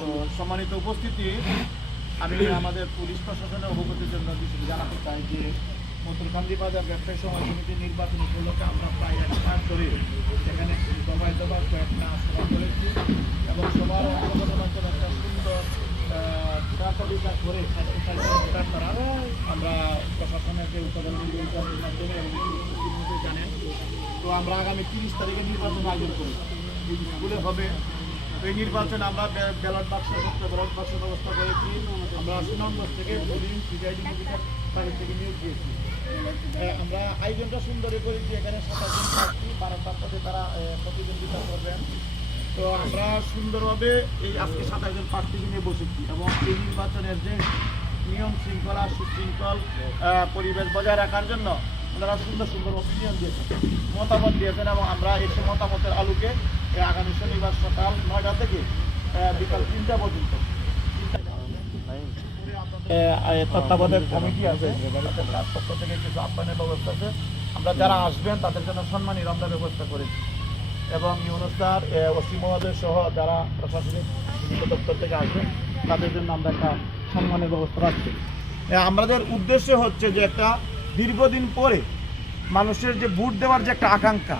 তো সম্মানিত উপস্থিতি, আমি আমাদের পুলিশ প্রশাসনের অবগতির জন্য কিছু জানাতে চাই যে মতুরকান্দি বাজার ব্যবসায়ী সমাজ সমিতির নির্বাচন উপলক্ষে আমরা প্রায় এক মাস ধরে সেখানে দফায় দফায় কয়েকটা সভা করেছি এবং সবার অংশগ্রহণের একটা সুন্দর টাকা করে আমরা প্রশাসনের যে উপাদান মাধ্যমে জানেন। তো আমরা আগামী তিরিশ তারিখে নির্বাচন আয়োজন করি হবে এই নির্বাচনে আমরা ব্যালট বাক্স ব্যবস্থা ব্যালট বাক্স ব্যবস্থা করেছি। আমরা সুনামগঞ্জ থেকে পুলিশ প্রিজাইডিং অফিসার তাদের থেকে নিয়োগ দিয়েছি। আমরা আয়োজনটা সুন্দর করেছি। এখানে সাতাশ জন প্রার্থী বারোটার পথে তারা প্রতিদ্বন্দ্বিতা করবেন। তো আমরা সুন্দরভাবে এই আজকে সাতাশ জন প্রার্থীকে নিয়ে বসেছি এবং এই নির্বাচনের যে নিয়ম শৃঙ্খলা, সুশৃঙ্খল পরিবেশ বজায় রাখার জন্য ওনারা সুন্দর সুন্দর অপিনিয়ন দিয়েছেন, মতামত দিয়েছেন এবং আমরা এই মতামতের আলোকে আগামী শনিবার সকাল নয়টা থেকে বিকাল তিনটা পর্যন্ত। আছে ব্যবস্থা আছে। আমরা যারা আসবেন, তাদের জন্য সম্মানী আমরা ব্যবস্থা করেছি। এবং ইউনুস্টার ওসি মহোদয় সহ যারা প্রশাসনিক দপ্তর থেকে আসবেন, তাদের জন্য আমরা একটা সম্মানের ব্যবস্থা রাখছি। আমাদের উদ্দেশ্য হচ্ছে যে একটা দীর্ঘদিন পরে মানুষের যে ভোট দেওয়ার যে একটা আকাঙ্ক্ষা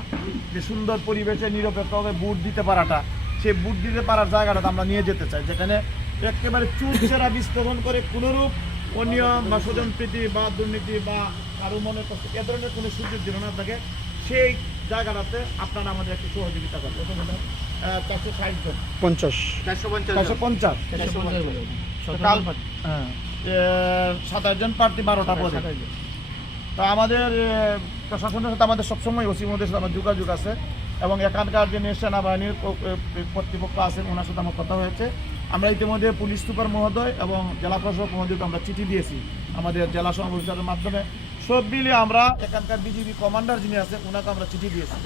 যে সুন্দর পরিবেশে নিরপেক্ষভাবে ভোট দিতে পারাটা সেই ভোট দিতে পারার জায়গাটাতে আমরা নিয়ে যেতে চাই যেখানে একেবারে চুট চেরা বিস্ফোরণ করে কোনোরূপ অনিয়ম বা স্বজনপ্রীতি বা দুর্নীতি বা কারও মনে কষ্ট এ ধরনের কোনো সুযোগ দিল না থাকে সেই জায়গাটাতে আপনারা আমাদের একটু সহযোগিতা করবেন। চারশো ষাট জন। পঞ্চাশ। চারশো পঞ্চাশ কাল হ্যাঁ সাতাশ জন প্রার্থী বারোটা পদে তো আমাদের প্রশাসনের সাথে আমাদের সবসময় ওসি সাথে আমার যোগাযোগ আছে এবং এখানকার যে সেনাবাহিনীর কর্তৃপক্ষ আছেন, ওনার সাথে আমার কথা হয়েছে। আমরা ইতিমধ্যে পুলিশ সুপার মহোদয় এবং জেলা প্রশাসক মহোদয়কে আমরা চিঠি দিয়েছি আমাদের জেলা সমাবেশের মাধ্যমে। সব মিলিয়ে আমরা এখানকার বিজিবি কমান্ডার যিনি আছেন ওনাকে আমরা চিঠি দিয়েছি।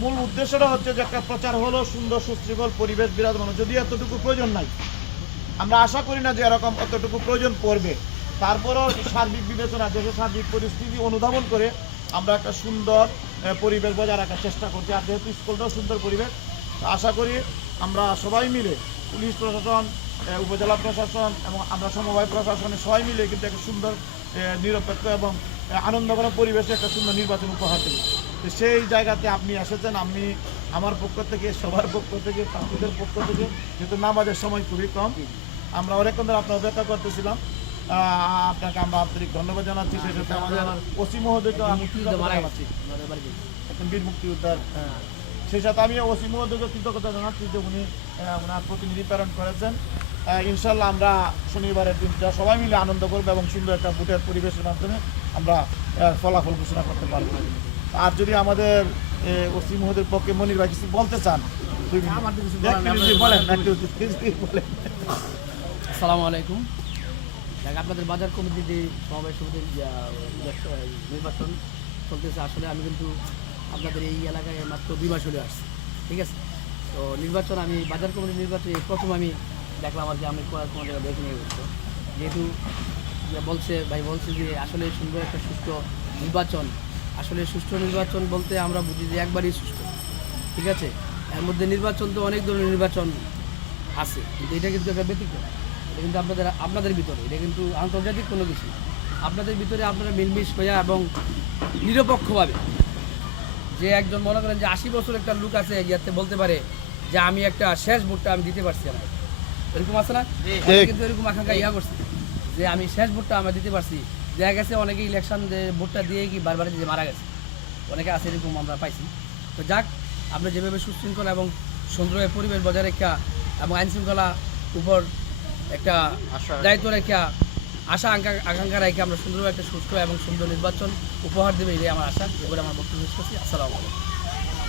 মূল উদ্দেশ্যটা হচ্ছে যে একটা প্রচার হলো, সুন্দর, সুশৃঙ্খল, পরিবেশ বিরাজমান। যদি এতটুকু প্রয়োজন নাই। আমরা আশা করি না যে এরকম অতটুকু প্রয়োজন পড়বে। তারপরও সার্বিক বিবেচনা, দেশের সার্বিক পরিস্থিতি অনুধাবন করে আমরা একটা সুন্দর পরিবেশ বজায় রাখার চেষ্টা করছি। আর যেহেতু স্কুলটাও সুন্দর পরিবেশ আশা করি আমরা সবাই মিলে পুলিশ প্রশাসন উপজেলা প্রশাসন এবং আমরা সমবায় প্রশাসনের সবাই মিলে কিন্তু একটা সুন্দর নিরপেক্ষ এবং আনন্দকর পরিবেশে একটা সুন্দর নির্বাচন উপহার দেব। তো সেই জায়গাতে আপনি এসেছেন আমি আমার পক্ষ থেকে, সবার পক্ষ থেকে প্রার্থীদের পক্ষ থেকে, যেহেতু নামাজের সময় খুবই কম, আমরা অনেকক্ষণ ধরে আপনার অপেক্ষা করতেছিলাম। আপনাকে আমরা আন্তরিক ধন্যবাদ জানাচ্ছি। সাথে আমাদের ওসি মহোদয়কে আমি জানাচ্ছি। এখন বীর মুক্তি উদ্ধার হ্যাঁ। সেই সাথে আমি ওসি মহোদয়কে কৃতজ্ঞতা জানাচ্ছি যে উনি ওনার প্রতিনিধি প্রেরণ করেছেন। ইনশাল্লাহ আমরা শনিবারের দিনটা সবাই মিলে আনন্দ করব এবং সুন্দর একটা ভোটের পরিবেশের মাধ্যমে আমরা ফলাফল ঘোষণা করতে পারব। আর যদি আমাদের ওসি মহোদয়ের পক্ষে মনির ভাই কিছু বলতে চান বলেন। আসসালামু আলাইকুম। দেখ আপনাদের বাজার কমিটি যে সমাবেশ সমিতির ইয়া, নির্বাচন চলতেছে। আসলে আমি কিন্তু আপনাদের এই এলাকায় মাত্র দুই মাস হলে আসছি ঠিক আছে? তো নির্বাচন আমি বাজার কমিটির নির্বাচনে এই প্রথম আমি দেখলাম আর কি আমি কোনো জায়গায় দেখে নিয়ে গেছো যেহেতু যে বলছে ভাই বলছে যে আসলে সুন্দর একটা সুষ্ঠু নির্বাচন। আসলে সুষ্ঠু নির্বাচন বলতে আমরা বুঝি যে একবারই সুষ্ঠু ঠিক আছে? এর মধ্যে নির্বাচন তো অনেক ধরনের নির্বাচন আছে কিন্তু এটা কিন্তু একটা ব্যতিক্রম। এটা কিন্তু আপনাদের আপনাদের ভিতরে এটা কিন্তু আন্তর্জাতিক কোনো কিছু আপনাদের ভিতরে আপনারা মিলমিশ হইয়া এবং নিরপেক্ষভাবে যে একজন মনে করেন যে আশি বছর একটা লোক আছে যাতে বলতে পারে যে আমি একটা শেষ ভোটটা আমি দিতে পারছি আমার এরকম আছে না? কিন্তু এরকম আকাঙ্ক্ষা ইয়া করছে যে আমি শেষ ভোটটা আমরা দিতে পারছি। দেখা গেছে অনেকে ইলেকশন যে ভোটটা দিয়ে কি বারবার যে মারা গেছে। অনেকে আছে এরকম আমরা পাইছি। তো যাক আমরা যেভাবে সুশৃঙ্খলা এবং সুন্দরভাবে পরিবেশ বজায় রেখা এবং আইনশৃঙ্খলা উপর একটা দায়িত্ব রেখা আশা আকাঙ্ক্ষা আকাঙ্ক্ষা রেখে আমরা সুন্দরভাবে একটা সুস্থ এবং সুন্দর নির্বাচন উপহার দেবে এটাই আমার আশা। এবারে আমার বক্তব্য শেষ করছি। আসসালামু আলাইকুম।